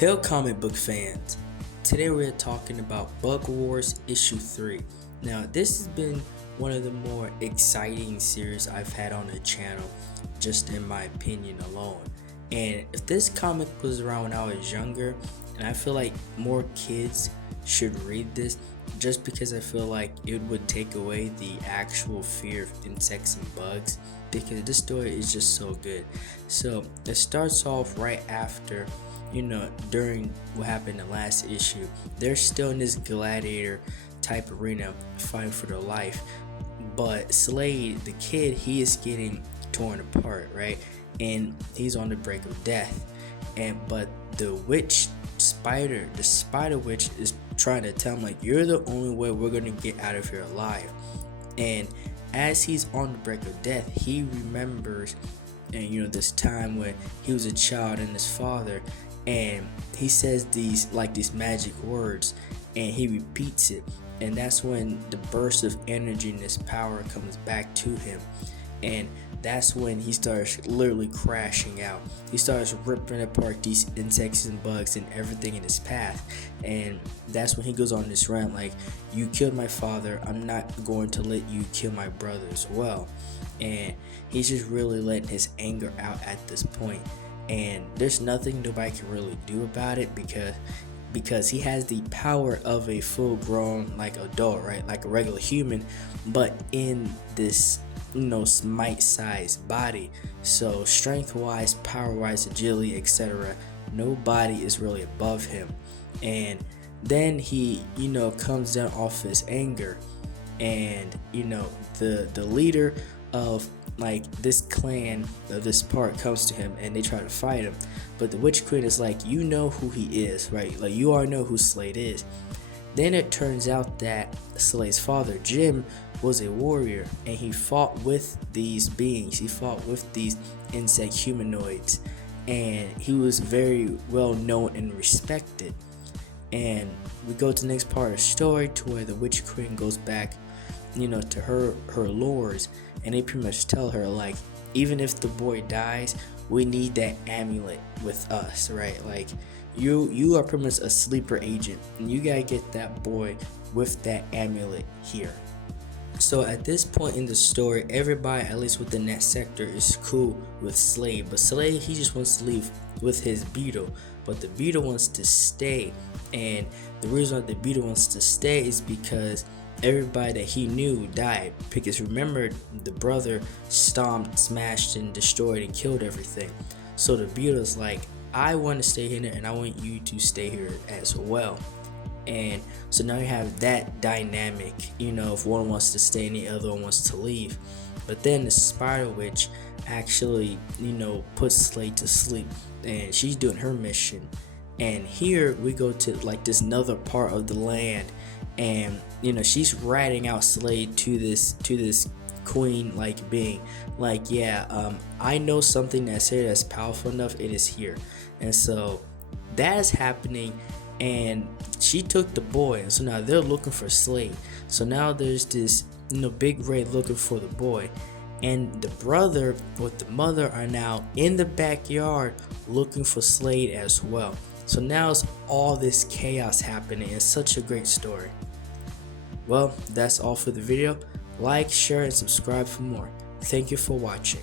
Hello comic book fans, today we're talking about Bug Wars issue 3. Now this has been one of the more exciting series I've had on the channel, just in my opinion alone. And if this comic was around when I was younger, and I feel like more kids should read this, just because I feel like it would take away the actual fear of insects and bugs, because this story is just so good. So it starts off right after, during what happened in the last issue. They're still in this gladiator type arena fighting for their life, but Slade, the kid, he is getting torn apart, right? And he's on the brink of death. But the spider witch is trying to tell him, like, you're the only way we're gonna get out of here alive. And as he's on the brink of death, he remembers, and this time when he was a child and his father, and he says these magic words, and he repeats it, and that's when the burst of energy and this power comes back to him. And that's when he starts literally crashing out. He starts ripping apart these insects and bugs and everything in his path. And that's when he goes on this rant like, you killed my father, I'm not going to let you kill my brother as well. And he's just really letting his anger out at this point. And there's nothing nobody can really do about it, because he has the power of a full grown adult, right? Like a regular human, but in this smite sized body. So strength wise, power wise, agility, etc., nobody is really above him. And then he comes down off his anger, and the leader of this clan of this part comes to him, and they try to fight him, but the Witch Queen is like, you know who he is, right? Like, you already know who Slade is. Then it turns out that Slade's father, Jim, was a warrior, and he fought with these beings. He fought with these insect humanoids, and he was very well known and respected. And we go to the next part of the story, to where the Witch Queen goes back, to her lords, and they pretty much tell her, like, even if the boy dies, we need that amulet with us, right? Like, you are pretty much a sleeper agent, and you gotta get that boy with that amulet here. So at this point in the story, everybody, at least within that sector, is cool with Slade. But Slade, he just wants to leave with his beetle, but the beetle wants to stay. And the reason why the beetle wants to stay is because everybody that he knew died. Because remember, the brother stomped, smashed, and destroyed and killed everything. So the beetle's like, I want to stay here, and I want you to stay here as well. And so now you have that dynamic, if one wants to stay and the other one wants to leave. But then the Spider Witch actually, puts Slade to sleep, and she's doing her mission. And here we go to this another part of the land, and she's ratting out Slade to this queen being like, I know something that's here that's powerful enough, it is here. And so that is happening, and she took the boy, and so now they're looking for Slade. So now there's this big raid looking for the boy, and the brother with the mother are now in the backyard looking for Slade as well. So now it's all this chaos happening. It's such a great story. Well, that's all for the video. Like, share, and subscribe for more. Thank you for watching.